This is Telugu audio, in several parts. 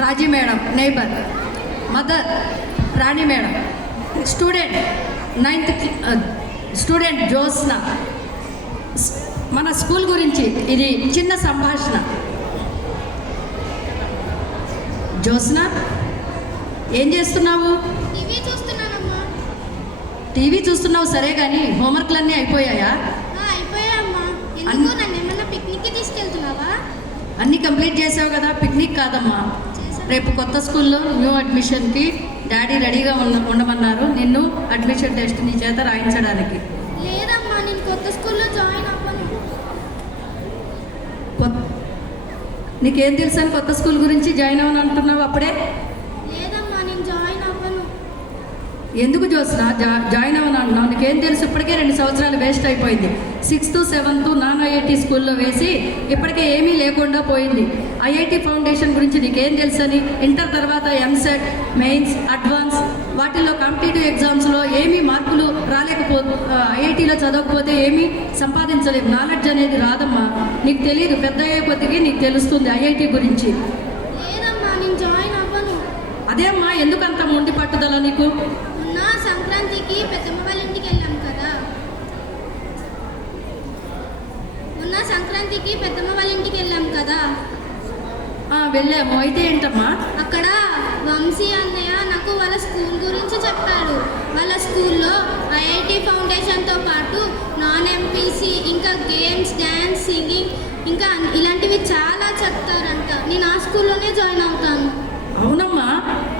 రాజీ madam neighbour, mother Rani madam, student 9th student Jyotsna. మన స్కూల్ గురించి ఇది చిన్న సంభాషణ. జ్యోత్స్న, ఏం చేస్తున్నావు? టీవీ చూస్తున్నానమ్మా. టీవీ చూస్తున్నావు సరే, కానీ హోంవర్క్లన్నీ అయిపోయాయా? అయిపోయామ్మా. ఎందుకు నన్ను ఏమన్నా పిక్నిక్కి తీసుకెళ్తున్నావా? అన్నీ కంప్లీట్ చేసావు కదా. పిక్నిక్ కాదమ్మా, రేపు కొత్త స్కూల్లో న్యూ అడ్మిషన్కి డాడీ రెడీగా ఉండమన్నారు. నిన్ను అడ్మిషన్ టెస్ట్ నీ చేత రాయించడానికి. లేదమ్మా, నేను కొత్త స్కూల్లో జాయిన్ అవ్వను. నీకేం తెలుసు అని కొత్త స్కూల్ గురించి జాయిన్ అవ్వను అంటున్నావు అప్పుడే? లేదమ్మా, నేను జాయిన్ అవ్వను. ఎందుకు జ్యోత్స్న జాయిన్ అవ్వను అంటున్నావు? నీకేం తెలుసు? ఇప్పటికే 2 సంవత్సరాలు వేస్ట్ అయిపోయింది. 6th 7th నాన్ ఐఐటి స్కూల్లో వేసి ఇప్పటికే ఏమీ లేకుండా పోయింది. ఐఐటి ఫౌండేషన్ గురించి నీకేం తెలుసు అని? ఇంటర్ తర్వాత ఎంసెట్, మెయిన్స్, అడ్వాన్స్ వాటిల్లో కాంపిటేటివ్ ఎగ్జామ్స్లో ఏమీ మార్కులు ఐఐటీలో చదవకపోతే ఏమీ సంపాదించలేము. నాలెడ్జ్ అనేది రాదమ్మా. నీకు తెలియదు, పెద్ద అయ్యే కొద్దికి నీకు తెలుస్తుంది ఐఐటి గురించి. లేదమ్మా, నేను జాయిన్ అవ్వను. అదే అమ్మా, ఎందుకంత మొండి పట్టుదల నీకు? సంక్రాంతికి పెద్దమ్మ వాళ్ళ ఇంటికి వెళ్ళాం కదా. సంక్రాంతికి పెద్దమ్మ వాళ్ళ ఇంటికి వెళ్ళాం కదా. వెళ్ళాము. అయితే ఏంటమ్మా? అక్కడ వంశీ అన్నయ్య నాకు వాళ్ళ స్కూల్ గురించి చెప్పాడు. వాళ్ళ స్కూల్లో ఐఐటి ఫౌండేషన్తో పాటు నాన్ ఎంపీసీ, ఇంకా గేమ్స్, డ్యాన్స్, సింగింగ్, ఇంకా ఇలాంటివి చాలా చెప్తారంట. నేను ఆ స్కూల్లోనే జాయిన్ అవుతాను. అవునమ్మా,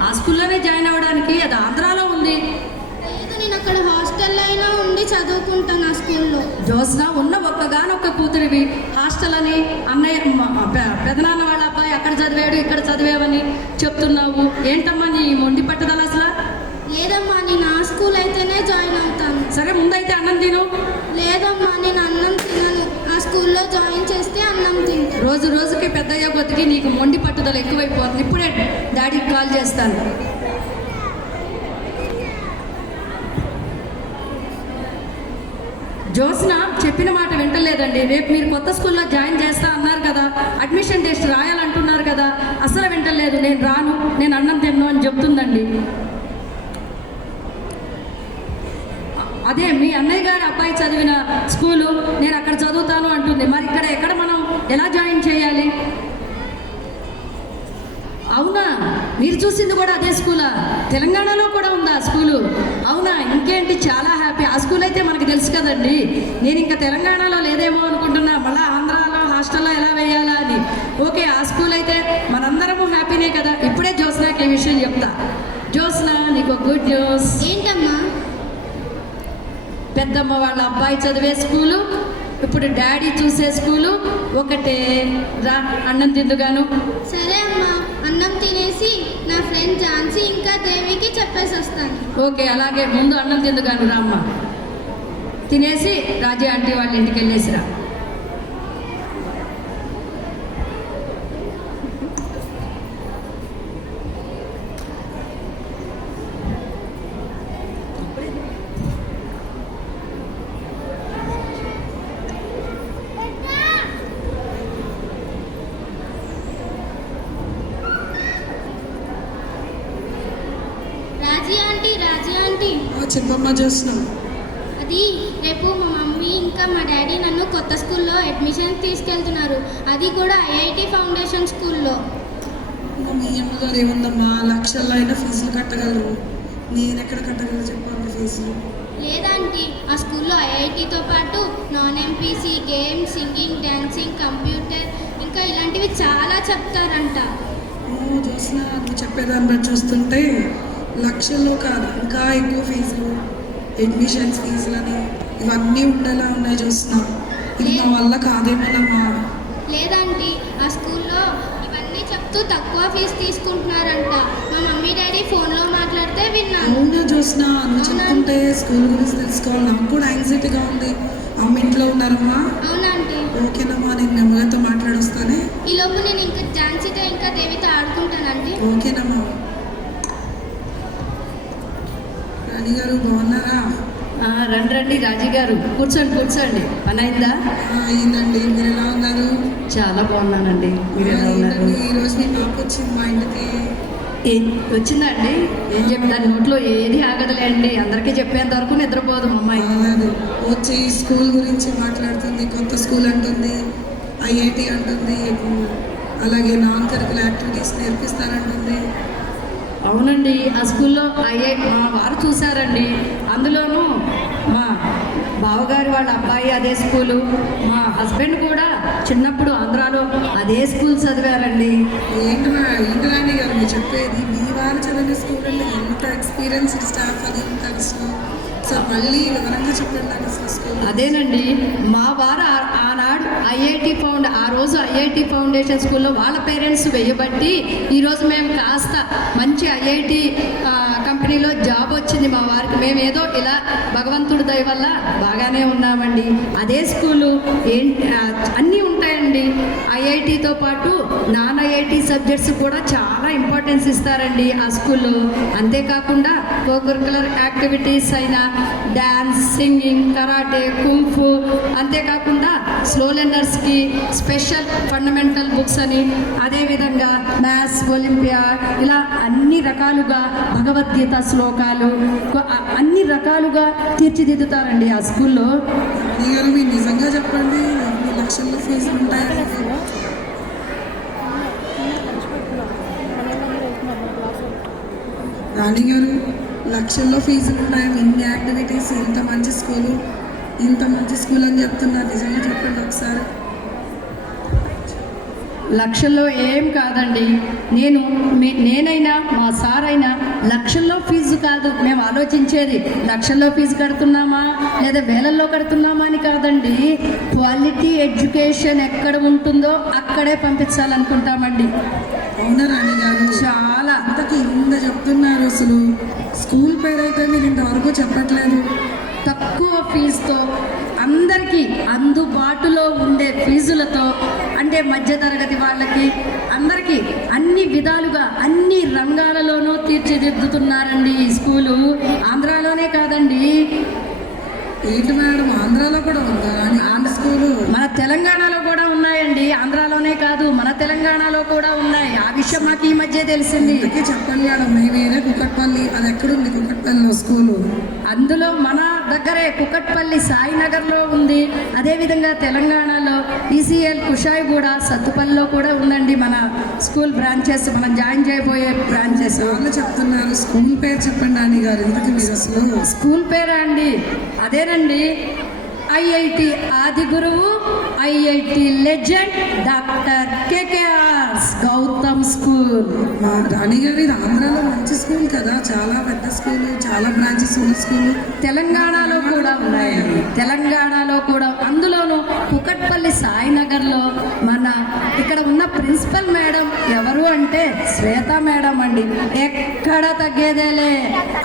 ఆ స్కూల్లోనే జాయిన్ అవ్వడానికి. అది ఆంధ్రాలో ఉంది. లేదు, నేను అక్కడ హాస్టల్లో అయినా ఉండి చదువుకుంటాను ఆ స్కూల్లో. జ్యోత్స్న, ఉన్న ఒక్కగానొక్క కూతురివి హాస్టల్ అని అన్నయ్య పెదనాన్న వాళ్ళ అబ్బాయి అక్కడ చదివాడు ఇక్కడ చదివావని చెప్తున్నావు. ఏంటమ్మా నీ మొండి పట్టుదల అసలు? లేదమ్మా, నేను ఆ స్కూల్ అయితేనే జాయిన్ అవుతాను. సరే, ముందైతే అన్నం తిను. లేదమ్మా, నేను అన్నం తినను. ఆ స్కూల్లో జాయిన్ చేస్తే అన్నం తింటాను. రోజు రోజుకి పెద్దయ్య కొద్దికి నీకు మొండి పట్టుదల ఎక్కువైపోతుంది. ఇప్పుడే డాడీకి కాల్ చేస్తాను. జ్యోత్స్న చెప్పిన మాట వింటలేదండి. రేపు మీరు కొత్త స్కూల్లో జాయిన్ చేస్తా అన్నారు కదా, అడ్మిషన్ టెస్ట్ రాయాలంటున్నారు కదా, అసలు వింటలేదు. నేను రాను, నేను అన్నం తిన్ను అని చెప్తుందండి. అదే మీ అన్నయ్య గారి అబ్బాయి చదివిన స్కూలు, నేను అక్కడ చదువుతాను అంటుంది. మరి ఇక్కడ ఎక్కడ మనం ఎలా జాయిన్ చేయాలి? అవునా, మీరు చూసింది కూడా అదే స్కూలా? తెలంగాణలో కూడా ఉందా ఆ స్కూలు? అవునా, ఇంకేంటి, చాలా హ్యాపీ. ఆ స్కూల్ అయితే మనకు తెలుసు కదండి. నేను ఇంకా తెలంగాణలో లేదేమో అనుకుంటున్నా, మళ్ళీ ఆంధ్రాలో హాస్టల్లో ఎలా వేయాలా అని. ఓకే, ఆ స్కూల్ అయితే మనందరము హ్యాపీనే కదా. ఇప్పుడే జ్యోత్స్నకి ఈ విషయం చెప్తా. జ్యోత్స్న, నీకు గుడ్ న్యూస్. ఏంటమ్మా? పెద్దమ్మ వాళ్ళ అబ్బాయి చదివే స్కూలు, ఇప్పుడు డాడీ చూసే స్కూలు ఒకటే. రా, అన్నం తిందుగాను. సరే అమ్మా, అన్నం తినేసి నా ఫ్రెండ్ ఝాన్సీ ఇంకా దేవికి చెప్పేసి వస్తాను. ఓకే, అలాగే. ముందు అన్నం తిందుగాను రా అమ్మ. తినేసి రాజీ ఆంటీ వాళ్ళ ఇంటికి వెళ్ళేసిరా. చెప్పమ్మా జ్యోత్స్న. అది రేపు మా మమ్మీ ఇంకా మా డాడీ నన్ను కొత్త స్కూల్లో అడ్మిషన్ తీసుకెళ్తున్నారు. అది కూడా ఐఐటి ఫౌండేషన్ స్కూల్లో. మీ అమ్మగారు ఏముందమ్మా, లక్షల్లో అయినా ఫీజులు కట్టగలరు. నేను ఎక్కడ కట్టగలను చెప్పండి ఫీజులు? లేదంటే ఆ స్కూల్లో ఐఐటితో పాటు non MPC, games, singing, dancing, computer, ఇంకా ఇలాంటివి చాలా చెప్తారంట. జ్యోత్స్న, నువ్వు చెప్పేదాన్ని బట్టి చూస్తుంటే లక్షల్లో కాదు, ఇంకా ఎక్కువ ఫీజులు, అడ్మిషన్స్ ఫీజులని ఇవన్నీ ఉండేలా ఉన్నాయి జ్యోత్స్న. ఇది నా వల్ల కాదేమోనమ్మా. లేదంటే ఆ స్కూల్లో ఇవన్నీ చెప్తూ తక్కువ ఫీజు తీసుకుంటున్నారంట. మా మమ్మీ డాడీ ఫోన్లో మాట్లాడితే విన్నాను. అవునా జ్యోత్స్న, నువ్వు చెప్తుంటే స్కూల్ గురించి తెలుసుకోవాలి. నాకు కూడా యాంగ్జైటీగా ఉంది. అమ్మ ఇంట్లో ఉన్నారమ్మా? అవునంటే. ఓకేనమ్మా, నేను మీ అమ్మగారితో మాట్లాడొస్తానే. ఈలోపు నేను ఇంకా ఝాన్సీతో ఇంకా దేవితో ఆడుకుంటానండి. ఓకేనమ్మా. రాణి గారు బాగున్నారా? రండి రండి రాజీ గారు, కూర్చోండి కూర్చోండి. పని అయిందా? అయిందండి. మీరు ఎలా ఉన్నారు? చాలా బాగున్నానండి. మీరు ఎలా ఉన్నారు? ఏంటండి, ఈరోజు మీ పాప వచ్చింది మా ఇంటికి. వచ్చిందా అండి? ఏం చెప్పి దాని నోట్లో ఏది ఆగదులే అండి. అందరికీ చెప్పేంత వరకు నిద్రపోదు మా అమ్మాయి. కాదు, వచ్చి స్కూల్ గురించి మాట్లాడుతుంది. కొత్త స్కూల్ అంటుంది, ఐఐటి అంటుంది, అలాగే నాన్ కరికులర్ యాక్టివిటీస్ నేర్పిస్తారంటుంది. అవునండి, ఆ స్కూల్లో మా వారు చూశారండి. అందులోనూ మా బావగారి వాళ్ళ అబ్బాయి అదే స్కూలు, మా హస్బెండ్ కూడా చిన్నప్పుడు ఆంధ్రాలో అదే స్కూల్ చదివారండి. ఏంటండి గారు మీరు చెప్పేది? మీ వారు చదివిన స్కూల్ అంటే ఎంత ఎక్స్పీరియన్స్డ్ స్టాఫ్ అది ఉంటారు. సో మళ్ళీ వివరంగా చెప్పండి నాకు స్కూల్. అదేనండి, మా వారు ఆనాడు ఆ రోజు ఐఐటి ఫౌండేషన్ స్కూల్లో వాళ్ళ పేరెంట్స్ వేయబట్టి ఈరోజు మేము కాస్త మంచి ఐఐటి కంపెనీలో జాబ్ వచ్చింది మా వారికి. మేమేదో ఇలా భగవంతుడి దయ వల్ల బాగానే ఉన్నామండి. అదే స్కూలు అన్నీ ఉంటాయండి. ఐఐటితో పాటు నాన్ ఐఐటి సబ్జెక్ట్స్ కూడా చాలా ఇంపార్టెన్స్ ఇస్తారండి ఆ స్కూల్లో. అంతేకాకుండా కోకరికులర్ యాక్టివిటీస్ అయినా డ్యాన్స్, సింగింగ్, కరాటే, కుంఫు, అంతేకాకుండా స్లో లెర్నర్స్కి స్పెషల్ ఫండమెంటల్ బుక్స్ అని, అదేవిధంగా మ్యాథ్స్, ఒలింపియా, ఇలా అన్ని రకాలుగా భగవద్గీత శ్లోకాలు అన్ని రకాలుగా తీర్చిదిద్దుతారండి ఆ స్కూల్లో. మీరు నిజంగా చెప్పండి, ఎన్ని లక్షల్లో ఫీజులు ఉంటాయి? రాణి గారు, లక్షల్లో ఫీజులు ఉన్నాయి, ఇన్ని యాక్టివిటీస్, ఇంత మంచి స్కూల్ అని చెప్తున్నారు. నిజంగా చెప్పండి ఒకసారి. లక్షల్లో ఏం కాదండి. నేనైనా మా సార్ అయినా లక్షల్లో ఫీజు కాదు మేము ఆలోచించేది. లక్షల్లో ఫీజు కడుతున్నామా లేదా వేలల్లో కడుతున్నామా అని కాదండి. క్వాలిటీ ఎడ్యుకేషన్ ఎక్కడ ఉంటుందో అక్కడే పంపించాలనుకుంటామండి. అవునా రాణి గారు? చాలా అంతకి ఇంత చెప్తున్నారు, అసలు స్కూల్ పేరు అయితే మీరు ఇంతవరకు చెప్పట్లేదు. తక్కువ ఫీజుతో అందరికీ అందుబాటులో ఉండే ఫీజులతో, అంటే మధ్యతరగతి వాళ్ళకి అందరికీ అన్ని విధాలుగా అన్ని రంగాలలోనూ తీర్చిదిద్దుతున్నారండి ఈ స్కూలు. ఆంధ్రాలోనే కాదండి. ఏంటి మేడం, ఆంధ్రాలో కూడా ఉందా ఆంధ్ర స్కూలు? మన తెలంగాణలో కూడా ఉన్నాయండి. ఆంధ్రాలోనే కాదు, మన తెలంగాణలో కూడా ఉన్నాయి. ఆ విషయం మాకు ఈ మధ్య తెలిసింది. చెప్పండి మేడం, మేమేనే కుకట్పల్లి, అది ఎక్కడుంది కుకట్పల్లిలో స్కూలు? అందులో మన దగ్గరే కుకట్పల్లి సాయినగర్లో ఉంది. అదేవిధంగా తెలంగాణలో ఈసీఎల్ కుషాయిగూడ, సత్తుపల్లిలో కూడా ఉందండి మన స్కూల్ బ్రాంచెస్, మనం జాయిన్ చేయబోయే బ్రాంచెస్. వాళ్ళు చెప్తున్నారు. స్కూల్ పేరు చెప్పండి రాణి గారు, ఎందుకు మీరు అసలు? స్కూల్ పేరా అండి? అదేనండి, ఐఐటి ఆది గురువు, IIT legend doctor KKR's Gautam school. మా రాణి గారు, ఇది ఆంధ్రాలో మంచి స్కూల్ కదా, చాలా పెద్ద స్కూల్, చాలా బ్రాంచెస్ ఉన్న స్కూల్. తెలంగాణలో కూడా ఉన్నాయండి, తెలంగాణలో కూడా. అందులోనూ కుకట్పల్లి సాయినగర్లో మన ఇక్కడ ఉన్న ప్రిన్సిపల్ మేడం ఎవరు అంటే శ్వేత మేడం అండి. ఎక్కడ తగ్గేదేలే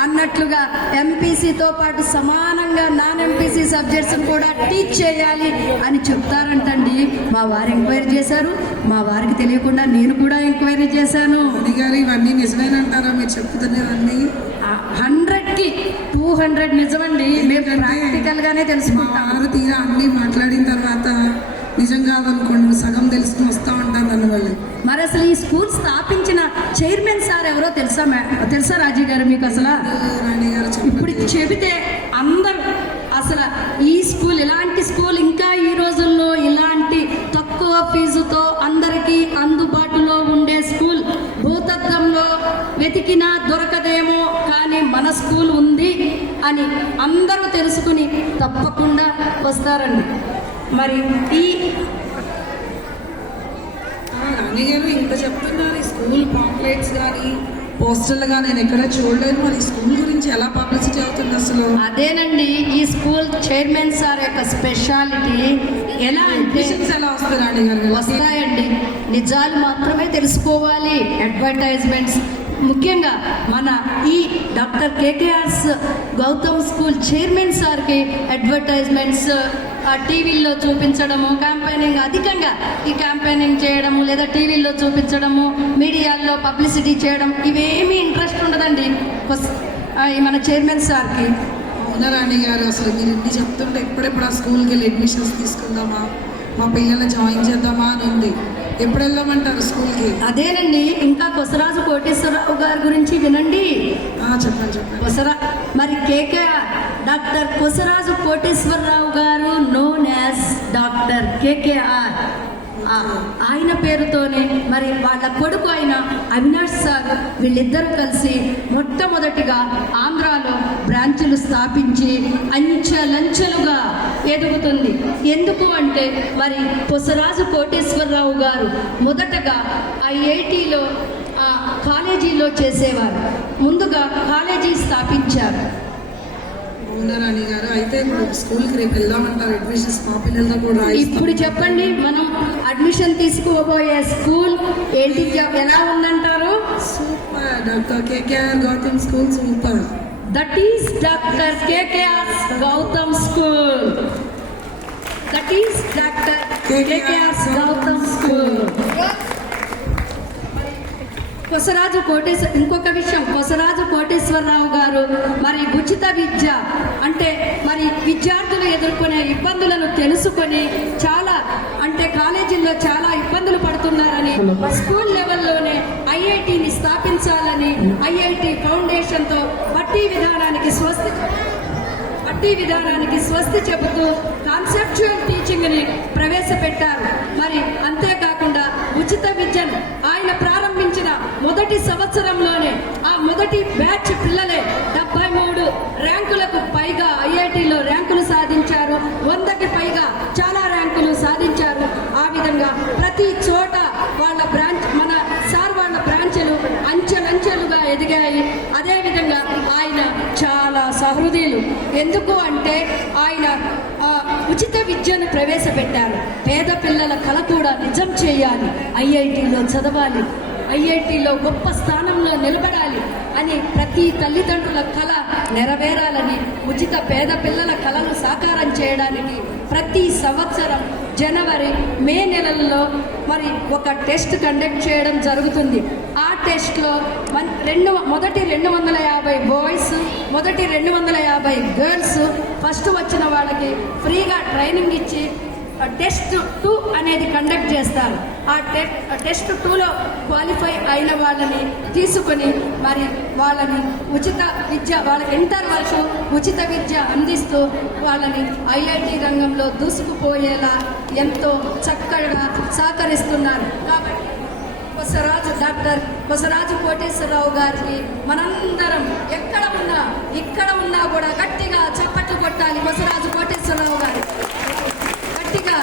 అన్నట్లుగా ఎంపీసీతో పాటు సమానంగా నాన్ ఎంపీసీ సబ్జెక్ట్స్ కూడా టీచ్ చేయాలి అని చెప్తారంటండి. మా వారు ఎంక్వైరీ చేశారు, మా వారికి తెలియకుండా నేను కూడా ఎంక్వైరీ చేశాను. గారు, ఇవన్నీ నిజమేనంటారా మీరు చెప్తున్నవన్నీ? 100కి 200 నిజమండి. మేము ప్రాక్టికల్ గానే తెలుసుకుంటాం. వారు తీరా అన్ని మాట్లాడిన తర్వాత నిజం కాదనుకోండి, సగం తెలుసుకుని వస్తూ ఉంటాను నన్ను వాళ్ళు. మరి అసలు ఈ స్కూల్ స్థాపించిన చైర్మన్ సార్ ఎవరో తెలుసా రాజీ గారు మీకు? అసలు రాణి గారు ఇప్పుడు చెబితే అందరూ అసలు ఈ స్కూల్, ఇలాంటి స్కూల్ ఇంకా ఈ రోజుల్లో ఇలాంటి తక్కువ ఫీజుతో అందరికీ అందుబాటులో ఉండే స్కూల్ భూతత్వంలో వెతికినా దొరకదేమో, కానీ మన స్కూల్ ఉంది అని అందరూ తెలుసుకుని తప్పకుండా వస్తారండి. మరి ఈ రాణి గారు ఇంకా చెప్తున్నారు, ఈ స్కూల్ పాంప్లెట్స్ కానీ పోస్టర్లుగా నేను ఎక్కడ చూడలేదు. మరి స్కూల్ గురించి ఎలా పబ్లిసిటీ అవుతుంది అసలు? అదేనండి, ఈ స్కూల్ చైర్మన్ సార్ యొక్క స్పెషాలిటీ. ఎలా అంటే ఎలా వస్తాయి రాణి గారు? వస్తాయండి, నిజాలు మాత్రమే తెలుసుకోవాలి. అడ్వర్టైజ్మెంట్స్ ముఖ్యంగా మన ఈ doctor KKR's Gautam school chairman సార్కి అడ్వర్టైజ్మెంట్స్ టీవీల్లో చూపించడము, క్యాంపెయినింగ్ అధికంగా ఈ క్యాంపెయినింగ్ చేయడము, లేదా టీవీల్లో చూపించడము, మీడియాల్లో పబ్లిసిటీ చేయడం, ఇవేమీ ఇంట్రెస్ట్ ఉండదండి మన చైర్మన్ సార్కి. అవునారాణి గారు, అసలు మీరు ఇన్ని చెప్తుంటే ఎప్పుడెప్పుడు ఆ స్కూల్కి వెళ్ళి అడ్మిషన్స్ తీసుకుందామా, మా పిల్లల్ని జాయిన్ చేద్దామా అని ఉంది. ఎప్పుడు వెళ్దామంటారు స్కూల్కి? అదేనండి, ఇంకా కొసరాజు కోటేశ్వరరావు గారి గురించి వినండి. చెప్పండి చెప్పండి. మరి కేకేఆర్ డాక్టర్ కొసరాజు కోటేశ్వరరావు గారు, నోన్ యాజ్ డాక్టర్ కేకేఆర్, ఆయన పేరుతోనే మరి వాళ్ళ కొడుకు అయిన అవినాష్ సార్ వీళ్ళిద్దరూ కలిసి మొట్టమొదటిగా ఆంధ్రాలో బ్రాంచులు స్థాపించి అంచెలంచెలుగా ఎదుగుతుంది. ఎందుకు అంటే మరి కొసరాజు కోటేశ్వరరావు గారు మొదటగా ఐఐటిలో కాలేజీలో చేసేవారు. ముందుగా కాలేజీ స్థాపించారు. అవునారాణి గారు, అయితే ఇప్పుడు స్కూల్కి రేపు వెళ్దామంటారు అడ్మిషన్స్, మా పిల్లలతో కూడా. ఇప్పుడు చెప్పండి, మనం అడ్మిషన్ తీసుకోబోయే స్కూల్ ఏంటి, ఎలా ఉందంటారు? Super, doctor KKR Gautam school super. That is doctor KKR Gautam school. That is doctor KKR Gautam school. ఇంకొక విషయం, కొసరాజు కోటేశ్వరరావు గారు మరి ఉచిత విద్య అంటే మరి విద్యార్థులు ఎదుర్కొనే ఇబ్బందులను తెలుసుకొని చాలా అంటే కాలేజీల్లో చాలా ఇబ్బందులు పడుతున్నారని స్కూల్ లెవెల్లోనే ఐఐటిని స్థాపించాలని ఐఐటి ఫౌండేషన్తో వడ్డీ విధానానికి స్వస్తి చెబుతూ కాన్సెప్చువల్ టీచింగ్ని ప్రవేశపెట్టారు. మరి అంతేకాకుండా ఉచిత విద్యను ఆయన ప్రారంభించిన మొదటి సంవత్సరంలోనే ఆ మొదటి బ్యాచ్ పిల్లలే 73 ర్యాంకులకు పైగా ఐఐటిలో ర్యాంకులు సాధించారు. 100కి పైగా చాలా ర్యాంకులు సాధించారు. ఆ విధంగా ప్రతి చోట వాళ్ళ బ్రాంచ్లు అంచెలంచెలుగా ఎదిగాయి. అదేవిధంగా ఆయన చాలా సహృదయులు. ఎందుకు అంటే ఆయన ఉచిత విద్యను ప్రవేశపెట్టారు. పేద పిల్లల కళ కూడా నిజం చేయాలి, ఐఐటిలో చదవాలి, ఐఐటిలో గొప్ప స్థానంలో నిలబడాలి అని ప్రతి తల్లిదండ్రుల కళ నెరవేరాలని ఉచిత పేద పిల్లల కళను సాకారం చేయడానికి ప్రతి సంవత్సరం జనవరి, మే నెలల్లో మరి ఒక టెస్ట్ కండక్ట్ చేయడం జరుగుతుంది. ఆ టెస్ట్లో మొదటి 250 బాయ్స్, మొదటి 250 గర్ల్స్ ఫస్ట్ వచ్చిన వాళ్ళకి ఫ్రీగా ట్రైనింగ్ ఇచ్చి టెస్ట్ 2 అనేది కండక్ట్ చేస్తారు. ఆ టెస్ట్ 2లో క్వాలిఫై అయిన వాళ్ళని తీసుకొని మరి వాళ్ళని ఉచిత విద్య, వాళ్ళకి ఇంటర్ వరకు ఉచిత విద్య అందిస్తూ వాళ్ళని ఐఐటి రంగంలో దూసుకుపోయేలా ఎంతో చక్కగా సహకరిస్తున్నారు. కాబట్టి డాక్టర్ కొసరాజు కోటేశ్వరరావు గారికి మనందరం ఇక్కడ ఉన్నా కూడా గట్టిగా చప్పట్లు కొట్టాలి. కొసరాజు కోటేశ్వరరావు గారి గట్టిగా